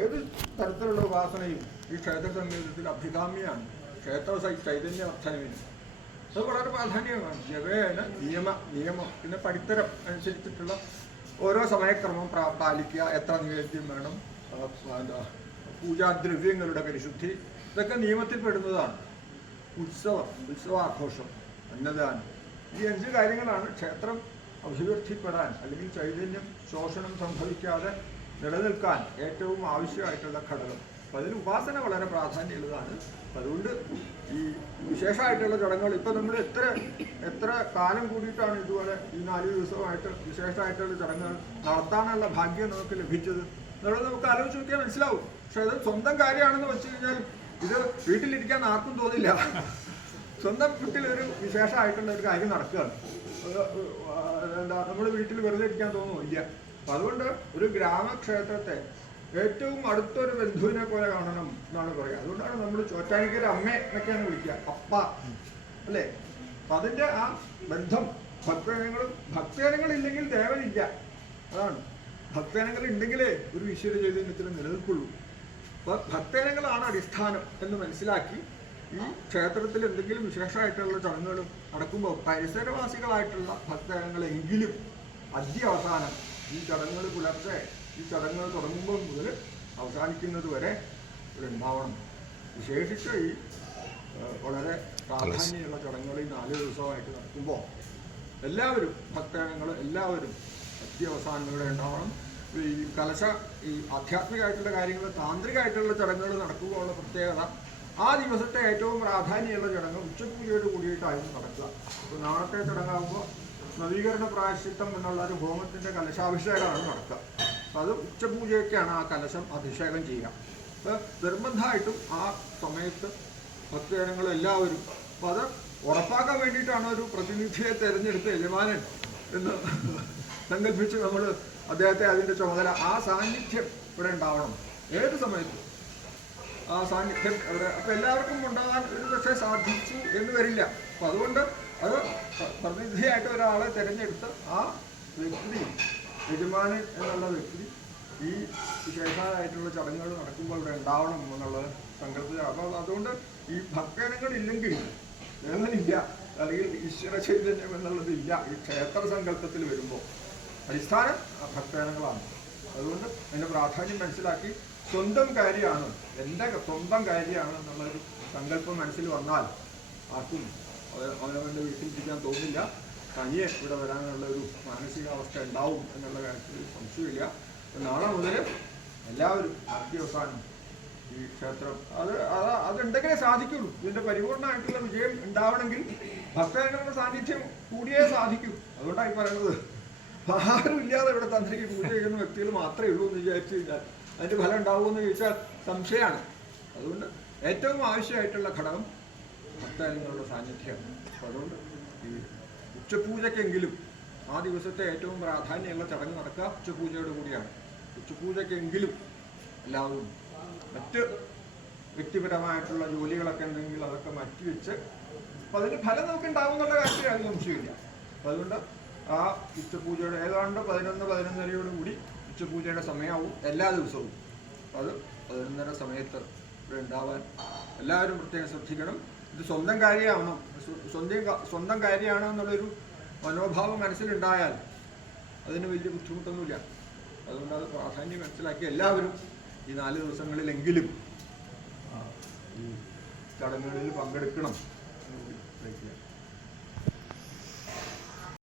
ഏത് തരത്തിലുള്ള ഉപാസനയും ഈ ക്ഷേത്ര സംഗീതത്തിൽ അഭികാമ്യമാണ് ക്ഷേത്ര ചൈതന്യ വർദ്ധനവിന് അത് വളരെ പ്രാധാന്യമാണ്. ജവേന നിയമ നിയമം പിന്നെ പഠിത്തരം അനുസരിച്ചിട്ടുള്ള ഓരോ സമയക്രമം പാലിക്കുക എത്ര നിവേദ്യം വേണം എന്താ, പൂജാദ്രവ്യങ്ങളുടെ പരിശുദ്ധി ഇതൊക്കെ നിയമത്തിൽ പെടുന്നതാണ്. ഉത്സവം ഉത്സവാഘോഷം അന്നദാനം. ഈ അഞ്ച് കാര്യങ്ങളാണ് ക്ഷേത്രം അഭിവൃദ്ധിപ്പെടാൻ അല്ലെങ്കിൽ ചൈതന്യം ശോഷണം സംഭവിക്കാതെ നിലനിൽക്കാൻ ഏറ്റവും ആവശ്യമായിട്ടുള്ള ഘടകം. അപ്പം അതിൽ ഉപാസന വളരെ പ്രാധാന്യമുള്ളതാണ്. അതുകൊണ്ട് ഈ വിശേഷമായിട്ടുള്ള ചടങ്ങുകൾ ഇപ്പം നമ്മൾ എത്ര എത്ര കാലം കൂടിയിട്ടാണ് ഇതുപോലെ ഈ നാല് ദിവസമായിട്ട് വിശേഷമായിട്ടുള്ള ചടങ്ങുകൾ നടത്താനുള്ള ഭാഗ്യം നമുക്ക് ലഭിച്ചത് എന്നുള്ളത് നമുക്ക് ആലോചിച്ച് നോക്കിയാൽ മനസ്സിലാവും. പക്ഷെ അത് സ്വന്തം കാര്യമാണെന്ന് വെച്ച് കഴിഞ്ഞാൽ ഇത് വീട്ടിലിരിക്കാൻ ആർക്കും തോന്നില്ല. സ്വന്തം വീട്ടിൽ ഒരു വിശേഷമായിട്ടുള്ള ഒരു കാര്യം നടക്കുകയാണ്. എന്താ നമ്മൾ വീട്ടിൽ വെറുതെ ഇരിക്കാൻ തോന്നുന്നു ഇല്ല. അപ്പം അതുകൊണ്ട് ഒരു ഗ്രാമക്ഷേത്രത്തെ ഏറ്റവും അടുത്തൊരു ബന്ധുവിനെ പോലെ കാണണം എന്നാണ് പറയുക. അതുകൊണ്ടാണ് നമ്മൾ ചോറ്റാനിക്കര അമ്മ എന്നൊക്കെയാണ് വിളിക്കുക. അപ്പ. അല്ലേ? അപ്പം അതിന്റെ ആ ബന്ധം ഭക്തജനങ്ങളും ഭക്തജനങ്ങളില്ലെങ്കിൽ ദേവനില്ല. അതാണ്. ഭക്തജനങ്ങൾ ഉണ്ടെങ്കിലേ ഒരു ഈശ്വര ചൈതന്യത്തിന് നിലനിൽക്കുള്ളൂ. അപ്പൊ ഭക്തജനങ്ങളാണ് അടിസ്ഥാനം എന്ന് മനസ്സിലാക്കി ഈ ക്ഷേത്രത്തിൽ എന്തെങ്കിലും വിശേഷമായിട്ടുള്ള ചടങ്ങുകൾ നടക്കുമ്പോൾ പരിസരവാസികളായിട്ടുള്ള ഭക്തജനങ്ങളെങ്കിലും അധ്യവസാനം ഈ ചടങ്ങുകൾ പുലർച്ചെ ഈ ചടങ്ങുകൾ തുടങ്ങുമ്പോൾ മുതൽ അവസാനിക്കുന്നത് വരെ ഉണ്ടാവണം. വിശേഷിച്ച് ഈ വളരെ പ്രാധാന്യമുള്ള ചടങ്ങുകൾ ഈ നാല് ദിവസമായിട്ട് നടക്കുമ്പോൾ എല്ലാവരും ഭക്തജനങ്ങൾ എല്ലാവരും അത്യവസാനം ഇവിടെ ഉണ്ടാവണം. ഈ കലശ ഈ ആധ്യാത്മികമായിട്ടുള്ള കാര്യങ്ങൾ താന്ത്രികമായിട്ടുള്ള ചടങ്ങുകൾ നടക്കുകയുള്ള പ്രത്യേകത ആ ദിവസത്തെ ഏറ്റവും പ്രാധാന്യമുള്ള ചടങ്ങ് ഉച്ചപൂജയോട് കൂടിയിട്ടായിരുന്നു നടക്കുക. അപ്പോൾ നാളത്തെ ചടങ്ങാകുമ്പോൾ നവീകരണ പ്രായശ്ചിത്തം എന്നുള്ള ഒരു ഹോമത്തിന്റെ കലശാഭിഷേകമാണ് നടക്കുക. അപ്പോൾ അത് ഉച്ചപൂജയൊക്കെയാണ് ആ കലശം അഭിഷേകം ചെയ്യുക. അപ്പോൾ നിർബന്ധമായിട്ടും ആ സമയത്ത് ഭക്തജനങ്ങൾ എല്ലാവരും അപ്പോൾ അത് ഉറപ്പാക്കാൻ വേണ്ടിയിട്ടാണ് ഒരു പ്രതിനിധിയെ തെരഞ്ഞെടുത്ത് യജമാനൻ എന്ന് സങ്കല്പിച്ച് നമ്മൾ അദ്ദേഹത്തെ അതിന്റെ ചുമതല ആ സാന്നിധ്യം ഇവിടെ ഉണ്ടാവണം. ഏത് സമയത്തും. സാന്നിധ്യം ഇവിടെ അപ്പോൾ എല്ലാവർക്കും ഉണ്ടാകാൻ ഒരു പക്ഷേ സാധിച്ചു എന്ന് വരില്ല. അപ്പം അതുകൊണ്ട് അത് പ്ര- പ്രതിനിധിയായിട്ട് ഒരാളെ തിരഞ്ഞെടുത്ത് ആ വ്യക്തി യജമാനൻ എന്നുള്ള വ്യക്തി ഈ വിശേഷമായിട്ടുള്ള ചടങ്ങുകൾ നടക്കുമ്പോൾ ഇവിടെ ഉണ്ടാവണം എന്നുള്ളത് സങ്കല്പത്തിൽ അപ്പോൾ അതുകൊണ്ട് ഈ ഭക്തജനങ്ങളില്ലെങ്കിൽ വേദനില്ല അല്ലെങ്കിൽ ഈശ്വര ചൈതന്യം എന്നുള്ളതില്ല ഈ ക്ഷേത്ര സങ്കല്പത്തിൽ വരുമ്പോൾ. അടിസ്ഥാനം ആ ഭക്തജനങ്ങളാണ്. അതുകൊണ്ട് അതിന്റെ പ്രാധാന്യം മനസ്സിലാക്കി സ്വന്തം കാര്യമാണ്. എന്റെ സ്വന്തം കാര്യമാണ് എന്നുള്ളൊരു സങ്കല്പം മനസ്സിൽ വന്നാൽ ആർക്കും അവനവന്റെ അവനവന്റെ വീട്ടിലിരിക്കാൻ തോന്നില്ല. തനിയെ ഇവിടെ വരാനുള്ള ഒരു മാനസികാവസ്ഥ ഉണ്ടാവും എന്നുള്ള കാര്യത്തിൽ സംശയമില്ല. നാളെ മുതൽ എല്ലാവരും ആദ്യവസാനം ഈ ക്ഷേത്രം അത് അത് അതുണ്ടെങ്കിലേ സാധിക്കുള്ളൂ. ഇതിന്റെ പരിപൂർണമായിട്ടുള്ള വിജയം ഉണ്ടാവണമെങ്കിൽ ഭക്തജനങ്ങളുടെ സാന്നിധ്യം കൂടിയേ സാധിക്കൂ. അതുകൊണ്ടാണ് ഈ പറയുന്നത്. ആരും ഇല്ലാതെ ഇവിടെ തന്ത്രിക്ക് പൂജ ചെയ്യുന്ന വ്യക്തികൾ മാത്രമേ ഉള്ളൂ എന്ന് വിചാരിച്ചു കഴിഞ്ഞാൽ അതിന്റെ ഫലം ഉണ്ടാവുമെന്ന് ചോദിച്ചാൽ സംശയമാണ്. അതുകൊണ്ട് ഏറ്റവും ആവശ്യമായിട്ടുള്ള ഘടകം ഭക്തജനങ്ങളുടെ സാന്നിധ്യമാണ്. അതുകൊണ്ട് ഈ ഉച്ചപൂജയ്ക്കെങ്കിലും ആ ദിവസത്തെ ഏറ്റവും പ്രാധാന്യമുള്ള ചടങ്ങ് നടക്കുക ഉച്ചപൂജയോട് കൂടിയാണ്. ഉച്ചപൂജയ്ക്കെങ്കിലും എല്ലാവരും മറ്റ് വ്യക്തിപരമായിട്ടുള്ള ജോലികളൊക്കെ ഉണ്ടെങ്കിൽ അതൊക്കെ മാറ്റിവെച്ച് അപ്പം അതിന് ഫലം നമുക്ക് ഉണ്ടാവും എന്നുള്ള കാര്യത്തിൽ അത് സംശയമില്ല. അപ്പം അതുകൊണ്ട് ആ ഉച്ചപൂജയുടെ ഏതാണ്ട് പതിനൊന്ന് പതിനൊന്നരയോട് കൂടി ഉച്ചപൂജയുടെ സമയമാവും എല്ലാ ദിവസവും. അത് പതിനൊന്നര സമയത്ത് ഉണ്ടാവാൻ എല്ലാവരും പ്രത്യേകം ശ്രദ്ധിക്കണം. ഇത് സ്വന്തം കാര്യമാവണം. സ്വന്തം സ്വന്തം കാര്യമാണ് എന്നുള്ളൊരു മനോഭാവം മനസ്സിലുണ്ടായാൽ അതിന് വലിയ ബുദ്ധിമുട്ടൊന്നുമില്ല. അതുകൊണ്ട് അത് പ്രാധാന്യം മനസ്സിലാക്കി എല്ലാവരും ഈ നാല് ദിവസങ്ങളിലെങ്കിലും ഈ ചടങ്ങുകളിൽ പങ്കെടുക്കണം.